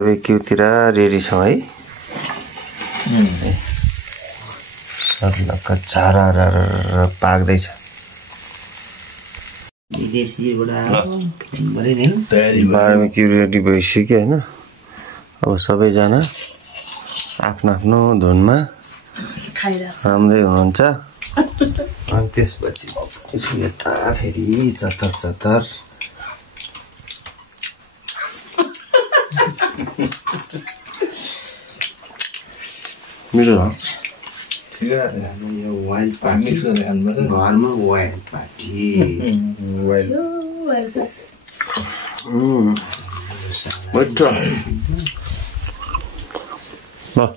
बेक्युतिर ready छ है सल्लका चारा पाक्दै छ बारबेक्यु रेडी भइसक्यो हैन अब सबैजना आफ्नो आफ्नो धुनमा खाँदै हुनुहुन्छ अनि त्यसपछि यसको यता फेरि चतर मिठो हो यो वाइल्ड पार्टी घरमा वाइल्ड पार्टी मिठो ल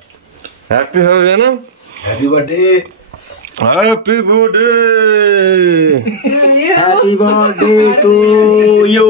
ह्यापी सबैजना happy birthday Happy birthday! Happy birthday to you!